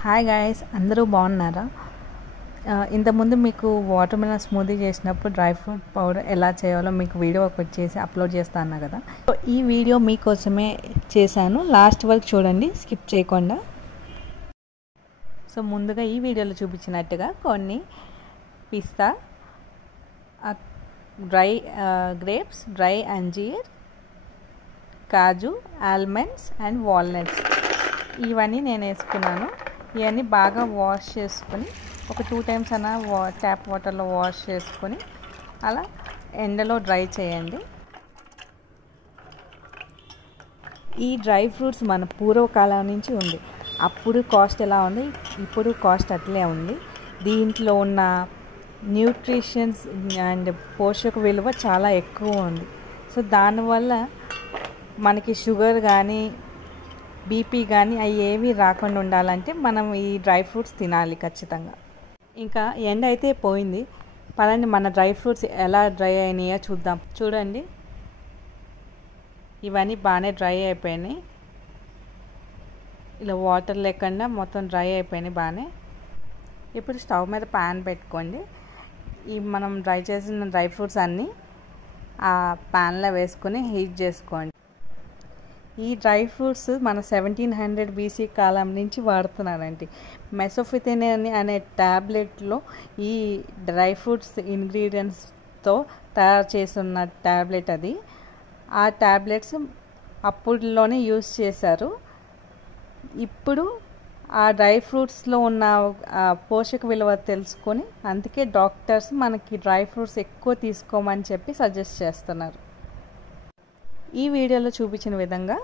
Hi guys, అందరూ బాగున్నారా? ఇంతకుముందు మీకు వాటర్ మిలన్ స్మూదీ చేసినప్పుడు డ్రై ఫ్రూట్ పౌడర్ ఎలా చేయాలో మీకు వీడియో ఒకటి చేసి అప్లోడ్ చేస్తాను కదా. సో ఈ వీడియో మీకోసమే చేశాను, లాస్ట్ వరకు చూడండి, స్కిప్ చేయకుండా. సో ముందుగా ఈ వీడియోలో చూపించినట్టుగా కొన్ని పిస్తా, డ్రై గ్రేప్స్, డ్రై అంజీర్, కాజు, ఆల్మండ్స్ అండ్ వాల్నట్స్ ఇవన్నీ నేను వేసుకున్నాను. ఇవన్నీ బాగా వాష్ చేసుకొని ఒక 2 times అన్నా ట్యాప్ వాటర్లో వాష్ చేసుకొని అలా ఎండలో డ్రై చేయండి. ఈ డ్రై ఫ్రూట్స్ మన పూర్వకాలం నుంచి ఉంది. అప్పుడు కాస్ట్ ఎలా ఉంది, ఇప్పుడు కాస్ట్ అట్లే ఉంది. దీంట్లో ఉన్న న్యూట్రిషన్స్ అండ్ పోషక విలువ చాలా ఎక్కువ ఉంది. సో దానివల్ల మనకి షుగర్ కానీ బీపీ కానీ అవి ఏవి రాకుండా ఉండాలంటే మనం ఈ డ్రై ఫ్రూట్స్ తినాలి ఖచ్చితంగా. ఇంకా ఎండ అయితే పోయింది, పదండి మన డ్రై ఫ్రూట్స్ ఎలా డ్రై అయినాయో చూద్దాం. చూడండి, ఇవన్నీ బాగానే డ్రై అయిపోయినాయి. ఇలా వాటర్ లేకుండా మొత్తం డ్రై అయిపోయినాయి బాగానే. ఇప్పుడు స్టవ్ మీద ప్యాన్ పెట్టుకోండి. ఈ మనం డ్రై చేసిన డ్రై ఫ్రూట్స్ అన్నీ ఆ ప్యాన్లో వేసుకొని హీట్ చేసుకోండి. ఈ డ్రై ఫ్రూట్స్ మన 1700 BC కాలం నుంచి వాడుతున్నారండి. మెసోఫిథెన్ అనే ట్యాబ్లెట్లో ఈ డ్రై ఫ్రూట్స్ ఇంగ్రీడియంట్స్తో తయారు చేస్తున్న ట్యాబ్లెట్ అది. ఆ ట్యాబ్లెట్స్ అప్పుడులోనే యూజ్ చేశారు. ఇప్పుడు ఆ డ్రై ఫ్రూట్స్లో ఉన్న పోషక విలువ తెలుసుకొని అందుకే డాక్టర్స్ మనకి డ్రై ఫ్రూట్స్ ఎక్కువ తీసుకోమని చెప్పి సజెస్ట్ చేస్తున్నారు. ఈ వీడియోలో చూపించిన విధంగా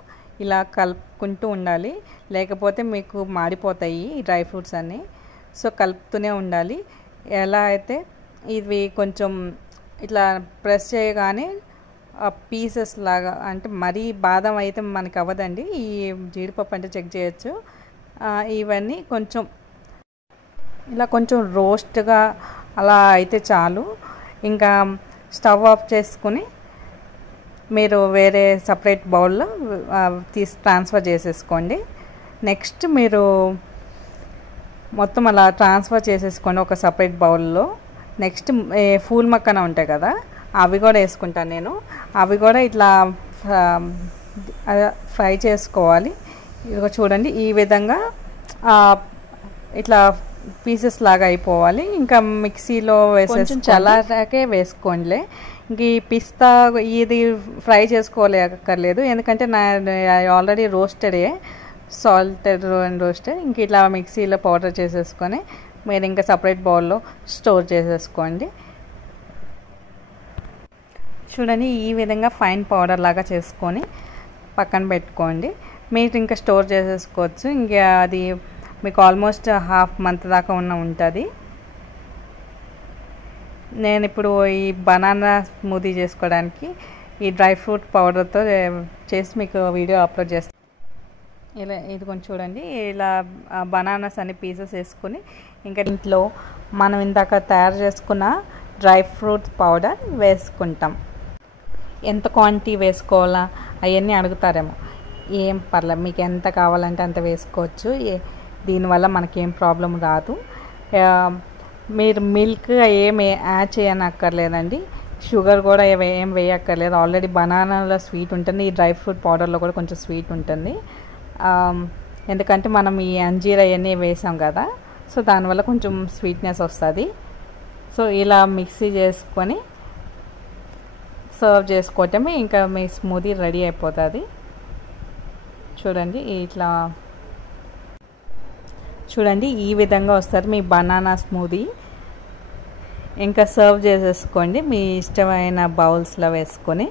ఇలా కలుపుకుంటూ ఉండాలి, లేకపోతే మీకు మాడిపోతాయి ఈ డ్రై ఫ్రూట్స్ అన్నీ. సో కలుపుతూనే ఉండాలి. ఎలా అయితే ఇవి కొంచెం ఇట్లా ప్రెస్ చేయగానే పీసెస్ లాగా, అంటే మరీ బాదం అయితే మనకి అవ్వదండి, ఈ జీడిపప్పు అంటే చెక్ చేయొచ్చు. ఇవన్నీ కొంచెం ఇలా కొంచెం రోస్ట్గా అలా అయితే చాలు. ఇంకా స్టవ్ ఆఫ్ చేసుకుని మీరు వేరే సపరేట్ బౌల్లో ట్రాన్స్ఫర్ చేసేసుకోండి. నెక్స్ట్ మీరు మొత్తం అలా ట్రాన్స్ఫర్ చేసేసుకోండి ఒక సపరేట్ బౌల్లో. నెక్స్ట్ ఫూల్ మక్కన ఉంటాయి కదా, అవి కూడా వేసుకుంటాను నేను. అవి కూడా ఇట్లా ఫ్రై చేసుకోవాలి. ఇదిగో చూడండి, ఈ విధంగా ఇట్లా పీసెస్ లాగా అయిపోవాలి. ఇంకా మిక్సీలో వేసేసి చల్లారాకే వేసుకోండిలే. ఇంక ఈ పిస్తా ఇది ఫ్రై చేసుకోలేకర్లేదు, ఎందుకంటే నా ఆల్రెడీ రోస్టెడే, సాల్టెడ్ అండ్ రోస్టెడ్. ఇంక ఇట్లా మిక్సీలో పౌడర్ చేసేసుకొని మీరు ఇంకా సపరేట్ బౌల్లో స్టోర్ చేసేసుకోండి. చూడండి, ఈ విధంగా ఫైన్ పౌడర్ లాగా చేసుకొని పక్కన పెట్టుకోండి. మీరు ఇంకా స్టోర్ చేసేసుకోవచ్చు. ఇంకా అది మీకు ఆల్మోస్ట్ హాఫ్ మంత్ దాకా ఉంటుంది. నేను ఇప్పుడు ఈ బనానా స్మూదీ చేసుకోవడానికి ఈ డ్రై ఫ్రూట్ పౌడర్తో చేసి మీకు వీడియో అప్లోడ్ చేస్తాను. ఇలా ఇది కొంచెం చూడండి, ఇలా బనానాస్ అన్ని పీసెస్ వేసుకొని ఇంకా ఇంట్లో మనం ఇందాక తయారు చేసుకున్న డ్రై ఫ్రూట్ పౌడర్ వేసుకుంటాం. ఎంత క్వాంటిటీ వేసుకోవాలా అవన్నీ అడుగుతారేమో. ఏం పర్లేదు, మీకు ఎంత కావాలంటే అంత వేసుకోవచ్చు. దీనివల్ల మనకేం ప్రాబ్లం రాదు. మీరు మిల్క్ ఏమి యాడ్ చేయనక్కర్లేదండి, షుగర్ కూడా ఏం వేయక్కర్లేదు. ఆల్రెడీ బనానాలో స్వీట్ ఉంటుంది, ఈ డ్రై ఫ్రూట్ పౌడర్లో కూడా కొంచెం స్వీట్ ఉంటుంది. ఎందుకంటే మనం ఈ అంజీర్ అవన్నీ వేసాం కదా, సో దానివల్ల కొంచెం స్వీట్నెస్ వస్తుంది. సో ఇలా మిక్సీ చేసుకొని సర్వ్ చేసుకోవటమే, ఇంకా మీ స్మూదీ రెడీ అయిపోతుంది. చూడండి, ఇట్లా చూడండి, ఈ విధంగా వస్తుంది మీ బనానా స్మూదీ. ఇంకా సర్వ్ చేసేసుకోండి మీ ఇష్టమైన బౌల్స్లో వేసుకొని.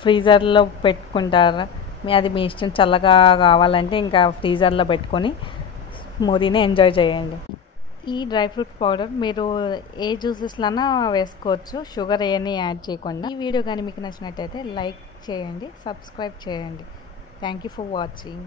ఫ్రీజర్లో పెట్టుకుంటారా, అది మీ ఇష్టం. చల్లగా కావాలంటే ఇంకా ఫ్రీజర్లో పెట్టుకొని స్మూదీని ఎంజాయ్ చేయండి. ఈ డ్రై ఫ్రూట్ పౌడర్ మీరు ఏ జ్యూసెస్లైనా వేసుకోవచ్చు, షుగర్ ఏమీ యాడ్ చేయకుండా. ఈ వీడియో కానీ మీకు నచ్చినట్టయితే లైక్ చేయండి, సబ్స్క్రైబ్ చేయండి. Thank you for watching.